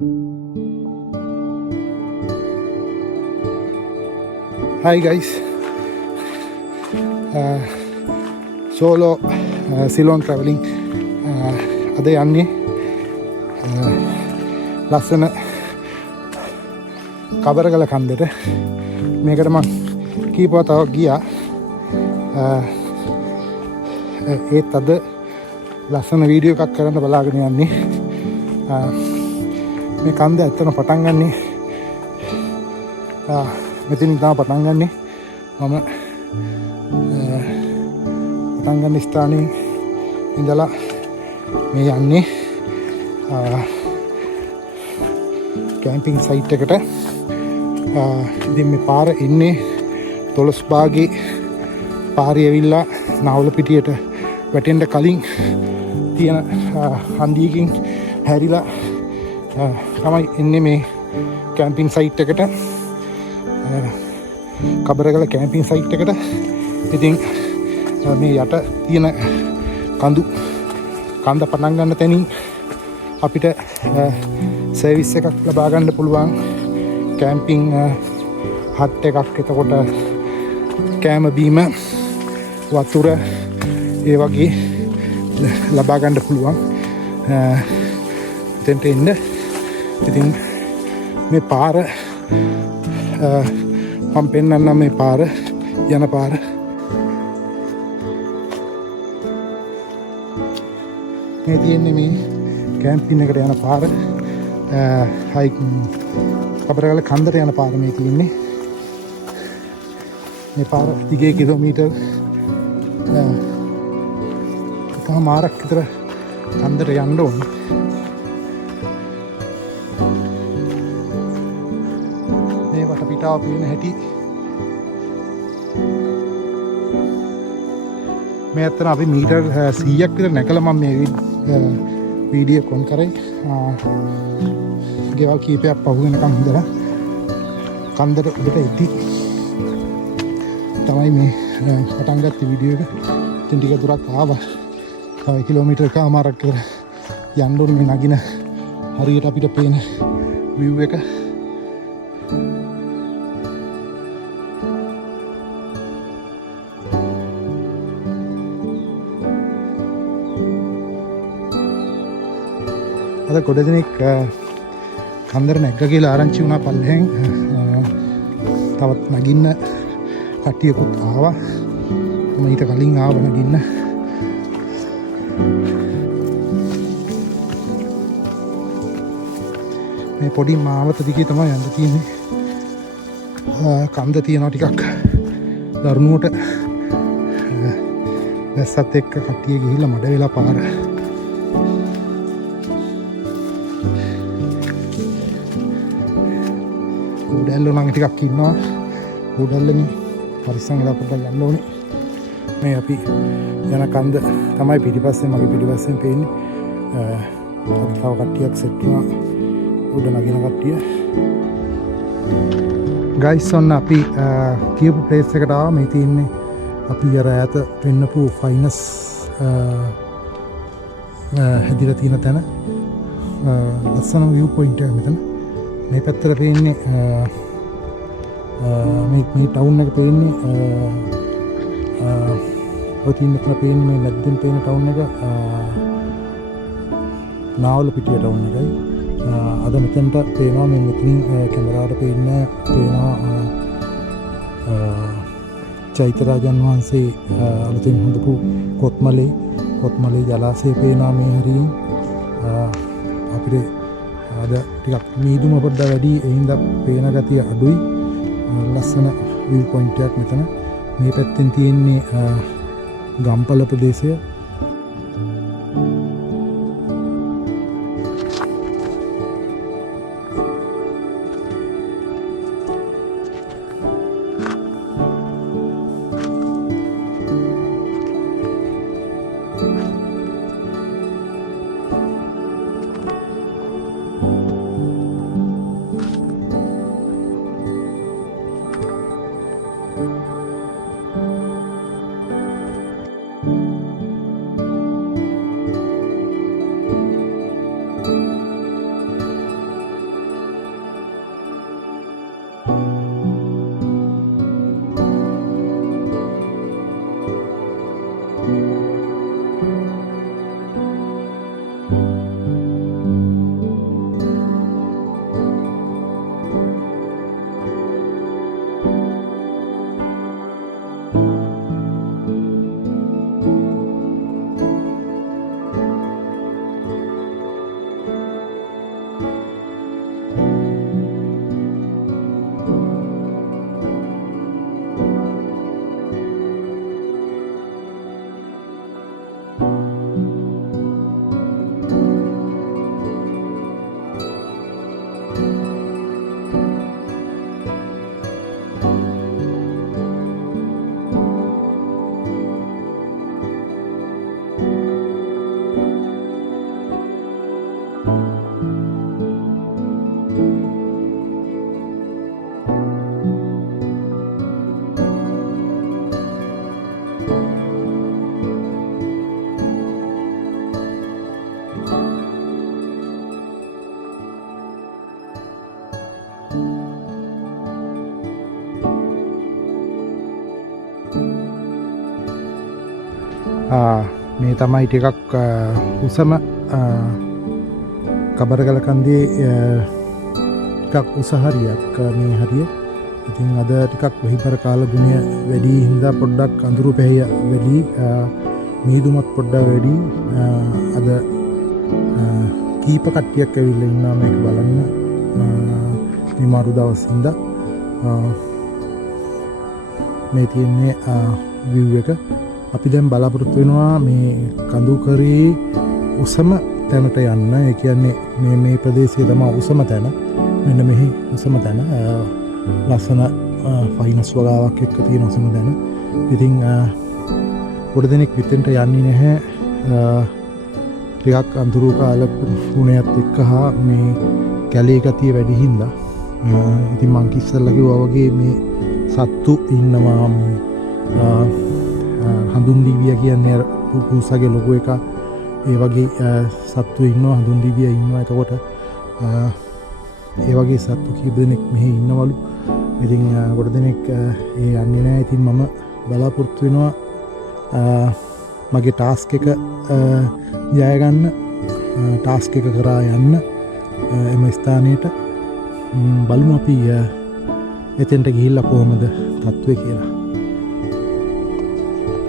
Hi guys, solo Ceylon traveling. අද යන්නේ ලස්සන කබරගල කන්දට. මේකට මම කීප වතාවක් ගියා. ඒත් අද ලස්සන වීඩියෝ එකක් කරන්න බලාගෙන යන්නේ. මේ කන්ද ඇත්තටම පටන් ගන්නේ මෙතනින් තමයි පටන් ගන්නෙ. මම පටන් ගන්න ස්ථානයේ ඉඳලා මේ යන්නේ කැම්පින් සයිට් එකට. ඉතින් මේ පාර ඉන්නේ තොලස්බාගේ පාරේ ඇවිල්ලා නාවලපිටියට වැටෙන්න කලින් තියෙන හන්දියකින් හැරිලා තමයි එන්නේ මේ කැම්පින් සයිට් එකට. කබරගල කැම්පින් සයිට් එකට. ඉතින් මේ යට තියෙන කඳ පටන් ගන්න තැනින් අපිට සර්විස් එකක් ලබා ගන්න පුළුවන්. කැම්පින් හට් එකක්, එතකොට කෑම බීම වතුර ඒ වගේ ලබා ගන්න පුළුවන්. එතෙන්ට එන්න. ඉතින් මේ පාර මම පෙන්නන්නම්. මේ පාර යන පාර මේ තියෙන්නේ මේ කැම්පින් එකට යන පාර. කබරගල කන්දට යන පාර මේ තියෙන්නේ. මේ පාර දිගේ කිලෝමීටර් එකමාරක් විතර කන්දට යන්න ඕනේ. මේ වටපිටාව පේන හැටි මේ අතන අපි මීටර් 100ක් විතර නැකලා මම මේ වීඩියෝ කොන් කරේ. ගෙවල් කීපයක් පහු වෙනකම් ඉඳලා කන්දට උඩට එද්දි තමයි මේ පටන් ගත්ත වීඩියෝ එක. ඉතින් ටික දුරක් ආවා. තව කිලෝමීටර් එකමාරක් විතර යන්න ඕනේ මේ නගින හරියට අපිට පේන view එක. අද ගොඩ දෙනෙක් කන්දර නැග්ග කියලා ආරංචි වුණා පල්ලෙහෙන්. තවත් නගින්න කට්ටියකුත් ආවා. මම ඊට කලින් ආව නගින්න. මේ පොඩි මාවත දිගේ තමයි යන්න තියෙන්නේ. කන්ද තියෙනවා ටිකක් දරුණුවට. වැස්සත් එක්ක කට්ටිය ගිහිල්ලා මඩ වෙලා පාර. උඩැල්ලෝ නම් ටිකක් ඉන්නවා. උඩැල්ලනේ පරිස්සම් වෙලා පොඩ්ඩක් යන්න ඕනේ. මේ අපි යන කන්ද තමයි පිටිපස්සේ, මගේ පිටිපස්සෙන් පේන්නේ. තව කට්ටියක් සෙට් වුණා උඩ නගින කට්ටිය. ගයිස් ඔන්න අපි කියපු ප්ලේස් එකට ආවා. මේ තියෙන්නේ අපි අර ඈත පෙන්නපු ෆයිනස් හැදිලා තියෙන තැන. ලස්සන view point එක මෙතන. මේ පැත්තට පේන්නේ මේ ටවුන් එක පේන්නේ. ඔය තියෙන මෙතන පේන්නේ මේ මැද්දෙන් පේන ටවුන් එක නාවලපිටිය ටවුන් එකයි. අද මෙතනට පේනවා මේ මෙතනින් කැමරාවට පේනවා චෛත්‍යරාජන් වහන්සේ අලුතින් හදපු කොත්මලේ ජලාශය පේනවා මේ හරියෙන්. අපිට අද ටිකක් මීදුම පොඩ්ඩක් වැඩි, ඒ හින්දා පේන ගතිය අඩුයි. ලස්සන view point එකක් මෙතන. මේ පැත්තෙන් තියෙන්නේ ගම්පල ප්‍රදේශය. මේ තමයි ටිකක් උසම කබරගල කන්දේ ටිකක් උස හරියක් මේ හරිය. ඉතින් අද ටිකක් බහිපර කාල ගුණය වැඩි හින්දා පොඩ්ඩක් අඳුරු පැහැය වැඩි, මීදුමත් පොඩ්ඩක් වැඩි. අද කීප කට්ටියක් ඇවිල්ලා ඉන්නවා මේක බලන්න මේ මාරු දවස් හින්දා. මේ තියෙන්නේ view එක. අපි දැන් බලාපොරොත්තු වෙනවා මේ කඳුකරේ උසම තැනට යන්න. ඒ කියන්නේ මේ ප්‍රදේශයේ තමයි උසම තැන. මෙන්න මෙහි උසම තැන. ලස්සන ෆයිනස් වගාවක් එක්ක තියෙන උසම තැන. ඉතින් පොඩි දෙනෙක් පිටෙන්ට යන්නේ නැහැ. ටිකක් අඳුරු කාල ගුණයත් එක්ක හා මේ කැලේ ගතිය වැඩි හින්දා. ඉතින් මං ඉස්සෙල්ලා කිව්වා වගේ මේ සත්තු ඉන්නවා. මේ හඳුන් දිවිය කියන්නේ පුපුසගේ ලොගෝ එක. ඒ වගේ සත්තු ඉන්නවා, හඳුන් දිවිය ඉන්නවා. එතකොට ඒ වගේ සත්තු කීප දෙනෙක් මෙහි ඉන්නවලු. ඉතින් ගොඩ දෙනෙක් ඒ යන්නේ නැහැ. ඉතින් මම බලාපොරොත්තු වෙනවා මගේ ටාස්ක් එක ජය ගන්න, ටාස්ක් එක කරා යන්න එම ස්ථානයට. බලමු අපි එතෙන්ට ගිහිල්ලා කොහොමද තත්ත්වය කියලා.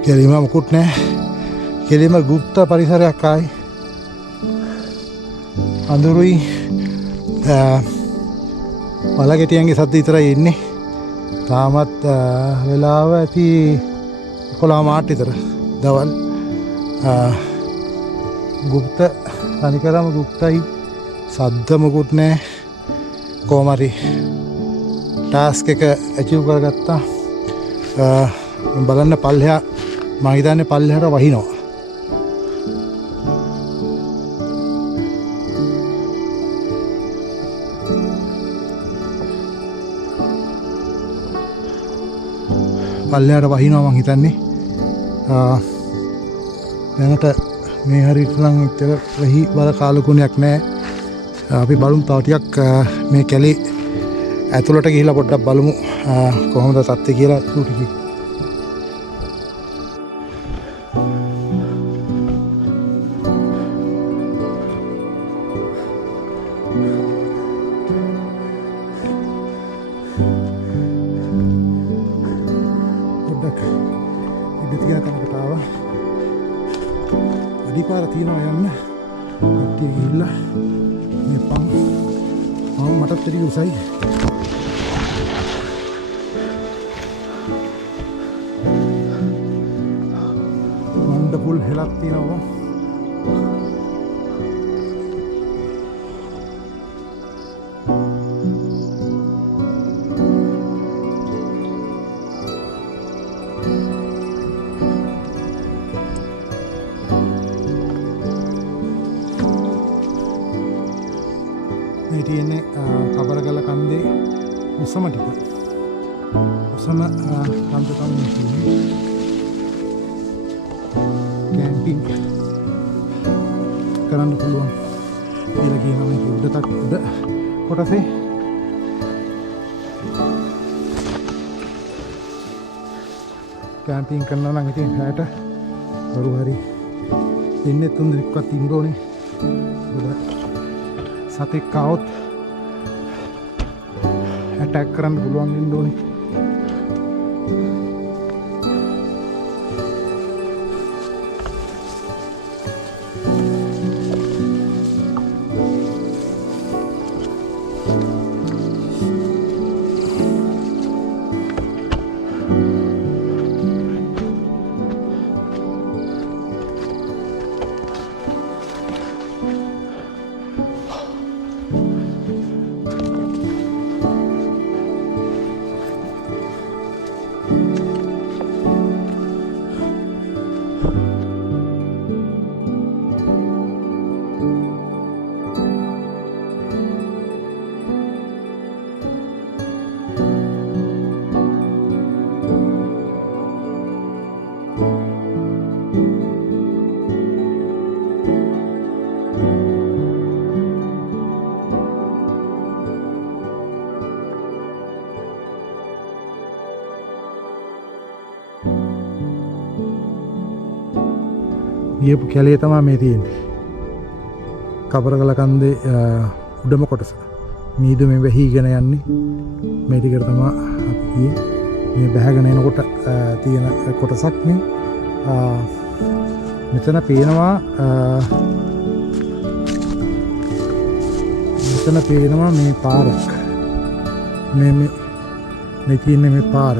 කෙලිම මොකුත් නැහැ. කෙලිම ගුප්ත පරිසරයක් ආයි. අඳුරුයි. වලගෙටියන්ගේ සද්ද විතරයි එන්නේ. තාමත් වෙලාව ඇති 11 මාට විතර දවල්. ගුප්ත තනිකරම ගුප්තයි. සද්ද මොකුත් නැහැ. කොහොම හරි ටාස්ක් එක ඇචීව් කරගත්තා. බලන්න පල්ලෙහා මම හිතන්නේ පල්ලෙහාට වහිනවා. පල්ලෙහාට වහිනවා මම හිතන්නේ. දැනට මේ හරියට නම් එච්චර වෙහි බල කාලගුණයක් නැහැ. අපි බලමු තව ටිකක් මේ කැලේ ඇතුළට ගිහිල්ලා පොඩ්ඩක් බලමු කොහොමද තත්ත්වය කියලා ටිකක්. අඩිපාර තියෙනවා යන්න. කට්ටිය ගිහිල්ලා මේ මම මටත් ටික උසයි. වන්ඩර්ෆුල් හෙලක් තියෙනවා. මේ තියෙන්නේ කබරගල කන්දේ උසම ටික. උසම කන්ද තමයි තියෙන්නේ. කැම්පින් කරන්න පුළුවන්. කියලා කියනවා මේ උඩ කොටසේ. කැම්පින් කරනවා නම් ඉතින් හැට වරු හරි ඉන්නේ 3 දිනක්වත් ඉන්න ඕනේ. සතෙක් આવොත් ඇටැක් කරන්න පුළුවන් වෙන්න ඕනේ. ගියපු කැලේ තමයි මේ තියෙන්නේ. කබරගල කන්දේ උඩම කොටස. මීදු මේ වැහිගෙන යන්නේ. මේ ටිකට තමයි අපි ගියේ. මේ බහගෙන එනකොට තියෙන කොටසක් මේ. මෙතන පේනවා මේ පාර. මේ තියෙන්නේ මේ පාර.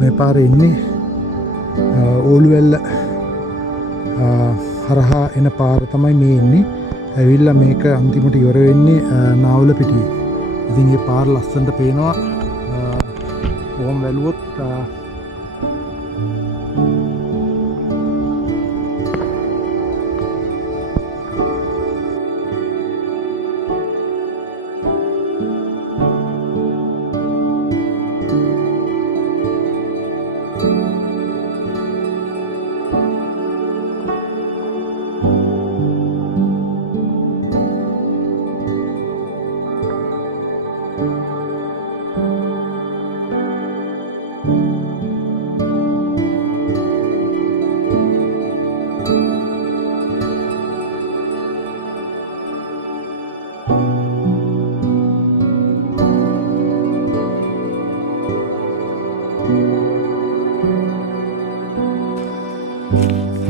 මේ පාරේ ඉන්නේ ඕලුවැල්ල හරහා එන පාර තමයි මේ ඉන්නේ. ඇවිල්ලා මේක අන්තිමට ඉවර වෙන්නේ නාවල පිටියේ. ඉතින් මේ පාර ලස්සනට පේනවා. කොහොම වැළුවොත්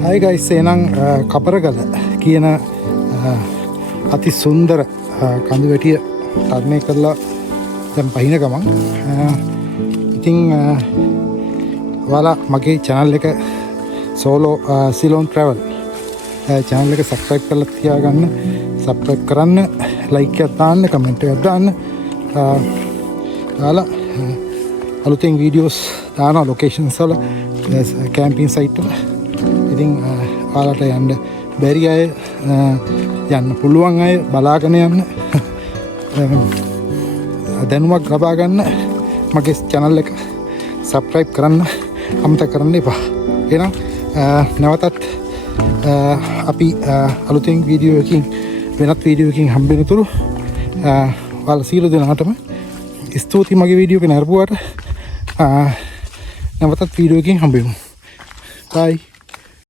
Hi guys, එහෙනම් කබරගල කියන අති සුන්දර කඳු වැටිය තරණය කරලා දැන් පහින ගමන් ඉතින් ඔයාලා මගේ channel එක solo Ceylon travel channel එක subscribe කරලා තියාගන්න, subscribe කරන්න, like එකක් දාන්න, comment එකක් දාන්න. ඔයාලා අලුතෙන් videos දානවා locations වල camping site වල. ඉතින් ඔයාලට යන්න බැරි අය යන්න පුළුවන් අය බලාගෙන යන්න දැනුමක් ලබා ගන්න මගේ channel එක subscribe කරන්න අමතක කරන්න එපා. එහෙනම් නැවතත් අපි අලුතෙන් වීඩියෝ එකකින් වෙනත් වීඩියෝ එකකින් හම්බෙන තුරු ඔයාලා සියලු දෙනාටම ස්තුතියි මගේ වීඩියෝ එක නරඹුවාට. නැවතත් වීඩියෝ එකකින් හම්බෙමු. Bye.